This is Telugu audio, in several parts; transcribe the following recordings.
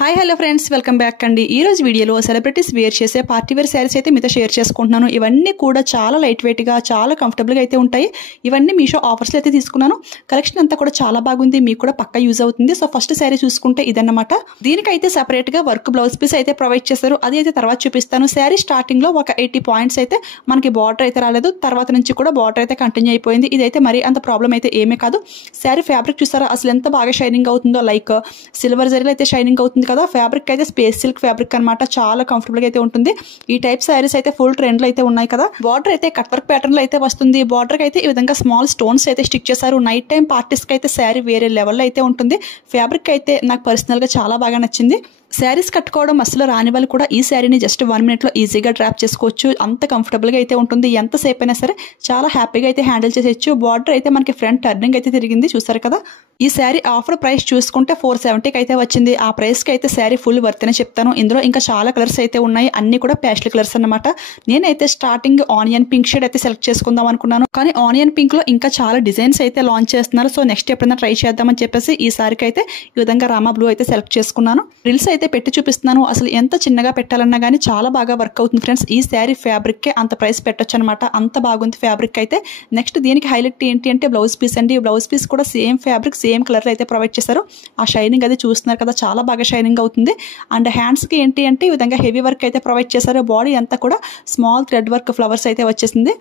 Hi hello friends, welcome back అండి. ఈ రోజు వీడియోలో సెలబ్రిటీస్ వేర్ చేసే పార్టీ వేర్ శారీస్ అయితే మీతో షేర్ చేసుకుంటున్నాను. ఇవన్నీ కూడా చాలా లైట్ వెయిట్ గా, చాలా కంఫర్టబుల్ గా అయితే ఉంటాయి. ఇవన్నీ మీషో ఆఫర్స్ లో అయితే తీసుకున్నాను. కలెక్షన్ అంతా కూడా చాలా బాగుంది, మీకు కూడా పక్కా యూజ్ అవుతుంది. సో ఫస్ట్ శారీ చూసుకుంటే ఇదన్నమాట. దీనికైతే సెపరేట్ గా వర్క్ బ్లౌజ్ పీస్ అయితే ప్రొవైడ్ చేశారు. అది అయితే తర్వాత చూపిస్తాను. శారీ స్టార్టింగ్ లో ఒక 80 పాయింట్స్ అయితే మనకి బార్డర్ అయితే రాలేదు. తర్వాత నుంచి కూడా బార్డర్ అయితే కంటిన్యూ అయిపోయింది. ఇదైతే మరి అంత ప్రాబ్లం అయితే ఏమీ కాదు. శారీ ఫ్యాబ్రిక్ చూసారా అసలు ఎంత బాగా షైనింగ్ అవుతుందో. లైక్ సిల్వర్ జరీలో అయితే షైనింగ్ అవుతుంది కదా. ఫ్యాబ్రిక్ అయితే స్పేస్ సిల్క్ ఫ్యాబ్రిక్ అనమాట. చాలా కంఫర్టబుల్ గా అయితే ఉంటుంది. ఈ టైప్ శారీస్ అయితే ఫుల్ ట్రెండ్ లో అయితే ఉన్నాయి కదా. బార్డర్ అయితే కట్ వర్క్ ప్యాటర్న్ లో అయితే వస్తుంది. బార్డర్ కి అయితే ఈ విధంగా స్మాల్ స్టోన్స్ అయితే స్టిక్ చేశారు. నైట్ టైం పార్టీస్ కి అయితే శారీ వేరే లెవెల్లో అయితే ఉంటుంది. ఫ్యాబ్రిక్ అయితే నాకు పర్సనల్ గా చాలా బాగా నచ్చింది. శారీస్ కట్టుకోవడం అసలు రాని వాళ్ళు కూడా ఈ శారీని జస్ట్ 1 minute లో ఈజీగా డ్రాప్ చేసుకోవచ్చు. అంత కంఫర్టబుల్ గా అయితే ఉంటుంది. ఎంతసేపు అయినా సరే చాలా హ్యాపీగా అయితే హ్యాండిల్ చేసేయచ్చు. బార్డర్ అయితే మనకి ఫ్రంట్ టర్నింగ్ అయితే తిరిగింది, చూసారు కదా. ఈ శారీ ఆఫర్ ప్రైస్ చూసుకుంటే 470కి అయితే వచ్చింది. ఆ ప్రైస్ కి అయితే శారీ ఫుల్ వర్త్ అని చెప్తాను. ఇందులో ఇంకా చాలా కలర్స్ అయితే ఉన్నాయి. అన్ని కూడా ప్యాస్టల్ కలర్స్ అన్నమాట. నేనైతే స్టార్టింగ్ ఆనియన్ పింక్ షేడ్ అయితే సెలెక్ట్ చేసుకుందాం అనుకున్నాను, కానీ ఆనియన్ పింక్ లో ఇంకా చాలా డిజైన్స్ అయితే లాంచ్ చేస్తున్నారు. సో నెక్స్ట్ ఎప్పుడైనా ట్రై చేద్దామని చెప్పేసి ఈ సారీకి అయితే ఈ విధంగా రామా బ్లూ అయితే సెలెక్ట్ చేసుకున్నాను. రిల్స్ అయితే పెట్టి చూపిస్తున్నాను. అసలు ఎంత చిన్నగా పెట్టాలన్నా కానీ చాలా బాగా వర్క్ అవుతుంది ఫ్రెండ్స్. ఈ శారీ ఫ్యాబ్రిక్ కే అంత ప్రైస్ పెట్టొచ్చు అనమాట. అంత బాగుంది ఫ్యాబ్రిక్ అయితే. నెక్స్ట్ దీనికి హైలైట్ ఏంటి అంటే బ్లౌజ్ పీస్ అండి. బ్లౌజ్ పీస్ కూడా సేమ్ ఫ్యాబ్రిక్ సేమ్ కలర్ అయితే ప్రొవైడ్ చేశారు. ఆ షైనింగ్ అది చూస్తున్నారు కదా, చాలా బాగా షైనింగ్ అవుతుంది. అండ్ హ్యాండ్స్ కి ఏంటి అంటే ఈ విధంగా హెవీ వర్క్ అయితే ప్రొవైడ్ చేశారు. బాడీ అంతా కూడా స్మాల్ థ్రెడ్ వర్క్ ఫ్లవర్స్ అయితే వచ్చేసింది.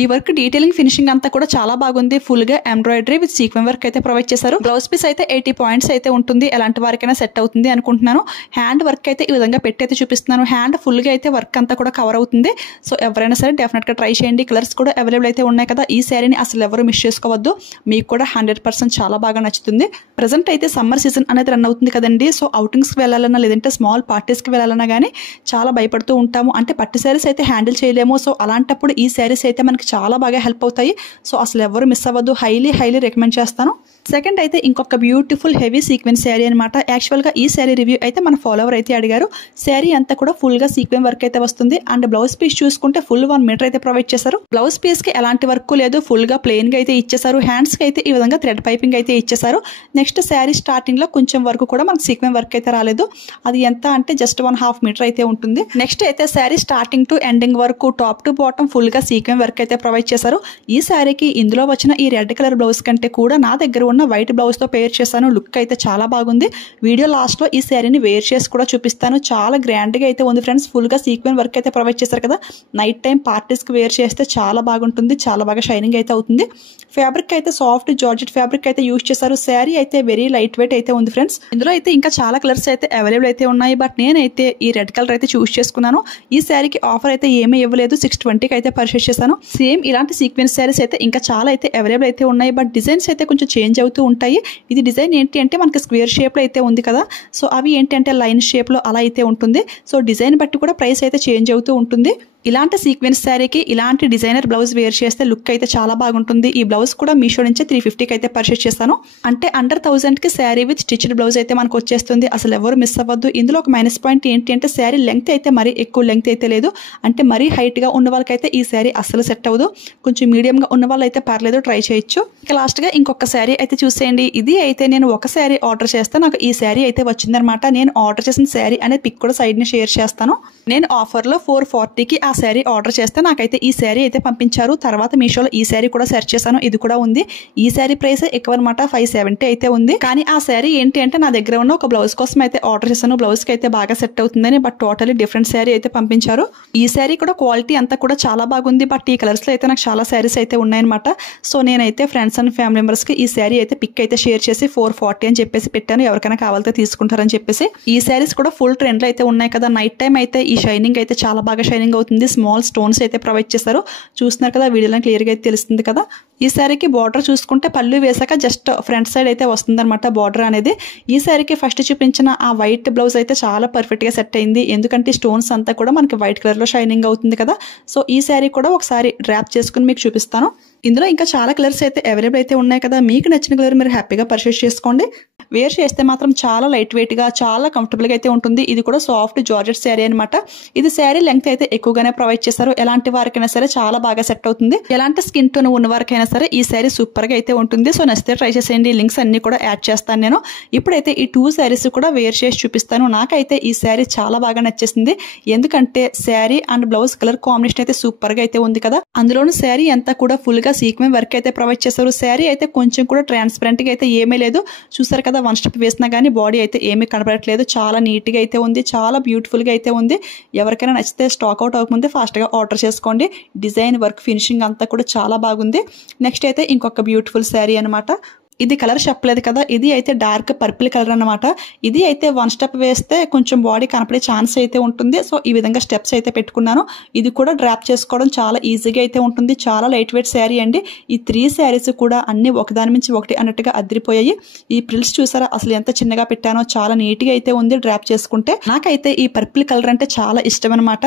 ఈ వర్క్ డీటెయిలింగ్ ఫినిషింగ్ అంతా కూడా చాలా బాగుంది. ఫుల్ గా ఎంబ్రాయిడరీ విత్ సీక్వెన్ వర్క్ అయితే ప్రొవైడ్ చేశారు. బ్లౌజ్ పీస్ అయితే 80 పాయింట్స్ అయితే ఉంటుంది. ఎలాంటి వారికైనా సెట్ అవుతుంది అనుకుంటున్నాను. హ్యాండ్ వర్క్ అయితే ఈ విధంగా పెట్టి అయితే చూపిస్తున్నాను. హ్యాండ్ ఫుల్ గా అయితే వర్క్ అంతా కూడా కవర్ అవుతుంది. సో ఎవరైనా సరే డెఫినెట్ గా ట్రై చేయండి. కలర్స్ కూడా అవైలబుల్ అయితే ఉన్నాయి కదా. ఈ శారీని అసలు ఎవరు మిస్ చేసుకోవద్దు. మీకు కూడా 100% చాలా బాగా నచ్చుతుంది. ప్రెసెంట్ అయితే సమ్మర్ సీజన్ అనేది రన్ అవుతుంది కదండి. సో అవుటింగ్స్ కి వెళ్ళాలన్నా లేదంటే స్మాల్ పార్టీస్ కి వెళ్ళాలన్నా కానీ చాలా భయపడుతూ ఉంటాము. అంటే పట్టు శారీస్ అయితే హ్యాండిల్ చేయలేము. సో అలాంటప్పుడు ఈ శారీస్ అయితే మనకి చాలా బాగా హెల్ప్ అవుతాయి. సో అసలు ఎవరు మిస్ అవ్వద్దు. హైలీ రికమెండ్ చేస్తాను. సెకండ్ అయితే ఇంకొక బ్యూటిఫుల్ హెవీ సీక్వెన్స్ శారీ అనమాట. యాక్చువల్ గా ఈ శారీ రివ్యూ అయితే మన ఫాలోవర్ అయితే అడిగారు. శారీ అంతా కూడా ఫుల్ గా సీక్వెన్ వర్క్ అయితే వస్తుంది. అండ్ బ్లౌజ్ పీస్ చూసుకుంటే ఫుల్ 1 మీటర్ అయితే ప్రొవైడ్ చేశారు. బ్లౌజ్ పీస్ కి ఎలాంటి వర్క్ లేదు, ఫుల్ గా ప్లెయిన్ గా అయితే ఇచ్చేసారు. హ్యాండ్స్ కి అయితే ఈ విధంగా థ్రెడ్ పైపింగ్ అయితే ఇచ్చేసారు. నెక్స్ట్ శారీ స్టార్టింగ్ లో కొంచెం వరకు కూడా మనకి సీక్వెన్ వర్క్ అయితే రాలేదు. అది ఎంత అంటే జస్ట్ 1.5 మీటర్ అయితే ఉంటుంది. నెక్స్ట్ అయితే శారీ స్టార్టింగ్ టు ఎండింగ్ వరకు టాప్ టు బాటమ్ ఫుల్ గా సీక్వెన్ వర్క్ అయితే ప్రొవైడ్ చేశారు. ఈ శారీకి ఇందులో వచ్చిన ఈ రెడ్ కలర్ బ్లౌజ్ కంటే కూడా నా దగ్గర ఉన్న వైట్ బ్లౌజ్ తో పేర్ చేశాను. లుక్ అయితే చాలా బాగుంది. వీడియో లాస్ట్ లో ఈ శారీని వేర్ చేసి కూడా చూపిస్తాను. చాలా గ్రాండ్ గా అయితే ఉంది ఫ్రెండ్స్. ఫుల్ గా సీక్వెన్ వర్క్ అయితే ప్రొవైడ్ చేశారు కదా. నైట్ టైం పార్టీస్ కి వేర్ చేస్తే చాలా బాగుంటుంది. చాలా బాగా షైనింగ్ అయితే అవుతుంది. ఫ్యాబ్రిక్ అయితే సాఫ్ట్ జార్జెట్ ఫ్యాబ్రిక్ అయితే యూజ్ చేశారు. శారీ అయితే వెరీ లైట్ వెయిట్ అయితే ఉంది ఫ్రెండ్స్. ఇందులో అయితే ఇంకా చాలా కలర్స్ అయితే అవైలబుల్ అయితే ఉన్నాయి. బట్ నేనైతే ఈ రెడ్ కలర్ అయితే చూస్ చేసుకున్నాను. ఈ శారీకి ఆఫర్ అయితే ఏమీ ఇవ్వలేదు. 620కి అయితే పర్చేస్ చేశాను. సేమ్ ఇలాంటి సీక్వెన్స్ శారీస్ అయితే ఇంకా చాలా అయితే అవైలబుల్ అయితే ఉన్నాయి. బట్ డిజైన్స్ అయితే కొంచెం చేంజ్ అవుతూ ఉంటాయి. ఇది డిజైన్ ఏంటి అంటే మనకి స్క్వేర్ షేప్ లో అయితే ఉంది కదా. సో అవి ఏంటి అంటే లైన్ షేప్ లో అలా అయితే ఉంటుంది. సో డిజైన్ బట్టి కూడా ప్రైస్ అయితే చేంజ్ అవుతూ ఉంటుంది. ఇలాంటి సీక్వెన్స్ శారీకి ఇలాంటి డిజైనర్ బ్లౌజ్ వేర్ చేస్తే లుక్ అయితే చాలా బాగుంటుంది. ఈ బ్లౌజ్ కూడా మీషో నుంచి 350కి అయితే పర్చేస్ చేస్తాను. అంటే అండర్ 1000కి శారీ విత్ స్టిచ్డ్ బ్లౌజ్ అయితే మనకు వచ్చేస్తుంది. అసలు ఎవరు మిస్ అవ్వద్దు. ఇందులో ఒక మైనస్ పాయింట్ ఏంటి అంటే శారీ లెంగ్త్ అయితే మరీ ఎక్కువ లెంగ్త్ అయితే లేదు. అంటే మరీ హైట్ గా ఉన్న వాళ్ళకైతే ఈ శారీ అసలు సెట్ అవ్వదు. కొంచెం మీడియం గా ఉన్న వాళ్ళు అయితే పర్లేదు, ట్రై చేయొచ్చు. ఇక లాస్ట్ గా ఇంకొక శారీ అయితే చూసేయండి. ఇది అయితే నేను ఒక శారీ ఆర్డర్ చేస్తే నాకు ఈ శారీ అయితే వచ్చిందనమాట. నేను ఆర్డర్ చేసిన శారీ అనే పిక్ కూడా సైడ్ ని షేర్ చేస్తాను. నేను ఆఫర్ లో 440కి ఆ శారీ ఆర్డర్ చేస్తే నాకైతే ఈ శారీ అయితే పంపించారు. తర్వాత మీషోలో ఈ శారీ కూడా సెర్చ్ చేశాను. ఇది కూడా ఉంది. ఈ శారీ ప్రైస్ ఎక్కువ అనమాట, 570 అయితే ఉంది. కానీ ఆ శారీ ఏంటి అంటే నా దగ్గర ఉన్న ఒక బ్లౌజ్ కోసం అయితే ఆర్డర్ చేశాను. బ్లౌజ్ కి అయితే బాగా సెట్ అవుతుందని. బట్ టోటలీ డిఫరెంట్ శారీ అయితే పంపించారు. ఈ శారీ కూడా క్వాలిటీ అంతా కూడా చాలా బాగుంది. బట్ ఈ కలర్స్ లో అయితే నాకు చాలా శారీస్ అయితే ఉన్నాయన్నమాట. సో నేనైతే ఫ్రెండ్స్ అండ్ ఫ్యామిలీ మెంబర్స్ కి ఈ శారీ అయితే పిక్ అయితే షేర్ చేసి 440 అని చెప్పేసి పెట్టాను. ఎవరికైనా కావాలితే తీసుకుంటారని చెప్పేసి. ఈ శారీస్ కూడా ఫుల్ ట్రెండ్ లో అయితే ఉన్నాయి కదా. నైట్ టైం అయితే ఈ షైనింగ్ అయితే చాలా బాగా షైనింగ్ అవుతుంది. స్మాల్ స్టోన్స్ అయితే ప్రొవైడ్ చేశారు. చూస్తున్నారు కదా, వీడియోలో క్లియర్ గా అయితే తెలుస్తుంది కదా. ఈ శారీకి బార్డర్ చూసుకుంటే పళ్ళు వేసాక జస్ట్ ఫ్రంట్ సైడ్ అయితే వస్తుంది అనమాట బార్డర్ అనేది. ఈ శారీకి ఫస్ట్ చూపించిన ఆ వైట్ బ్లౌజ్ అయితే చాలా పర్ఫెక్ట్ గా సెట్ అయింది. ఎందుకంటే స్టోన్స్ అంతా కూడా మనకి వైట్ కలర్ లో షైనింగ్ అవుతుంది కదా. సో ఈ శారీ కూడా ఒకసారి డ్రాప్ చేసుకుని మీకు చూపిస్తాను. ఇందులో ఇంకా చాలా కలర్స్ అయితే అవైలబుల్ అయితే ఉన్నాయి కదా. మీకు నచ్చిన కలర్ మీరు హ్యాపీగా పర్చేస్ చేసుకోండి. వేర్ చేస్తే మాత్రం చాలా లైట్ వెయిట్ గా, చాలా కంఫర్టబుల్ గా అయితే ఉంటుంది. ఇది కూడా సాఫ్ట్ జార్జెట్ శారీ అనమాట. ఇది శారీ లెంగ్త్ అయితే ఎక్కువగానే గానే ప్రొవైడ్ చేశారు. ఎలాంటి వారికైనా సరే చాలా బాగా సెట్ అవుతుంది. ఎలాంటి స్కిన్ టోన్ ఉన్న వారికైనా సరే ఈ శారీ సూపర్ గా అయితే ఉంటుంది. సో నచ్చితే ట్రై చేసేయండి. లింక్స్ అన్ని కూడా యాడ్ చేస్తాను నేను. ఇప్పుడైతే ఈ 2 శారీస్ కూడా వేర్ చేసి చూపిస్తాను. నాకైతే ఈ శారీ చాలా బాగా నచ్చేసింది. ఎందుకంటే sari and blouse colour combination అయితే సూపర్ గా అయితే ఉంది కదా. అందులోను శారీ అంతా కూడా ఫుల్ గా సీక్వెన్స్ వర్క్ అయితే ప్రొవైడ్ చేశారు. శారీ అయితే కొంచెం కూడా ట్రాన్స్పరెంట్ గా అయితే ఏమీ లేదు. చూసారు కదా, 1 స్టెప్ వేసినా గానీ బాడీ అయితే ఏమీ కనబడట్లేదు. చాలా నీట్ గా అయితే ఉంది. చాలా బ్యూటిఫుల్ గా అయితే ఉంది. ఎవరికైనా నచ్చితే స్టాక్ అవుట్ అవ్వకముందే ఫాస్ట్ గా ఆర్డర్ చేసుకోండి. డిజైన్ వర్క్ ఫినిషింగ్ అంతా కూడా చాలా బాగుంది. నెక్స్ట్ అయితే ఇంకొక బ్యూటిఫుల్ శారీ అనమాట. ఇది కలర్ చెప్పలేదు కదా, ఇది అయితే డార్క్ పర్పుల్ కలర్ అనమాట. ఇది అయితే 1 స్టెప్ వేస్తే కొంచెం బాడీ కనపడే ఛాన్స్ అయితే ఉంటుంది. సో ఈ విధంగా స్టెప్స్ అయితే పెట్టుకున్నాను. ఇది కూడా డ్రాప్ చేసుకోవడం చాలా ఈజీగా అయితే ఉంటుంది. చాలా లైట్ వెయిట్ శారీ అండి. ఈ 3 శారీస్ కూడా అన్ని ఒకదాని మించి ఒకటి అన్నట్టుగా అదిరిపోయాయి. ఈ ప్రిల్స్ చూసారా అసలు ఎంత చిన్నగా పెట్టానో, చాలా నీట్ గా అయితే ఉంది డ్రాప్ చేసుకుంటే. నాకైతే ఈ పర్పుల్ కలర్ అంటే చాలా ఇష్టం అనమాట.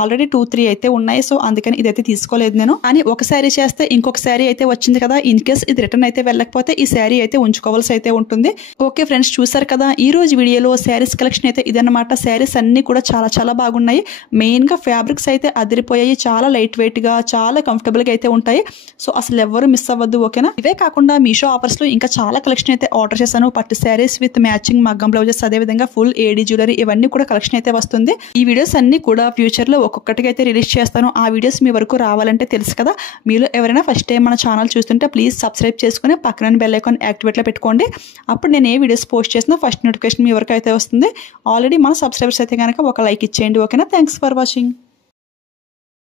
ఆల్రెడీ 2-3 అయితే ఉన్నాయి. సో అందుకని ఇదైతే తీసుకోలేదు నేను. అని ఒక శారీ చేస్తే ఇంకొక శారీ అయితే వచ్చింది కదా. ఇన్ కేస్ ఇది రిటర్న్ అయితే వెళ్ళకపోతే ఈ శారీ అయితే ఉంచుకోవాల్సి అయితే ఉంటుంది. ఓకే ఫ్రెండ్స్, చూసారు కదా ఈ రోజు వీడియోలో శారీస్ కలెక్షన్ అయితే ఇదన్నమాట. శారీస్ అన్ని కూడా చాలా చాలా బాగున్నాయి. మెయిన్ గా ఫ్యాబ్రిక్స్ అయితే అదిరిపోయాయి. చాలా లైట్ వెయిట్ గా, చాలా కంఫర్టబుల్ గా అయితే ఉంటాయి. సో అసలు ఎవరు మిస్ అవ్వద్దు. ఓకేనా. ఇవే కాకుండా మీషో ఆఫర్స్ లో ఇంకా చాలా కలెక్షన్ అయితే ఆర్డర్ చేశాను. పట్టు శారీస్ విత్ మ్యాచింగ్ మగ్గం బ్లౌజెస్, అదే విధంగా ఫుల్ ఏడీ జ్యువెలరీ, ఇవన్నీ కూడా కలెక్షన్ అయితే వస్తుంది. ఈ వీడియోస్ అన్ని కూడా ఫ్యూచర్ లో ఒక్కొక్కటిగా అయితే రిలీజ్ చేస్తాను. ఆ వీడియోస్ మీ వరకు రావాలంటే తెలుసు కదా, మీలో ఎవరైనా ఫస్ట్ టైం మన ఛానల్ చూస్తుంటే ప్లీజ్ సబ్స్క్రైబ్ చేసుకుని పక్కన బెల్ ఐకాన్ యాక్టివేట్ లో పెట్టుకోండి. అప్పుడు నేను ఏ వీడియోస్ పోస్ట్ చేసినా ఫస్ట్ నోటిఫికేషన్ మీ వరకు అయితే వస్తుంది. ఆల్రెడీ మన సబ్స్క్రైబర్స్ అయితే కనుక ఒక లైక్ ఇచ్చేయండి. ఓకేనా. Thanks for watching.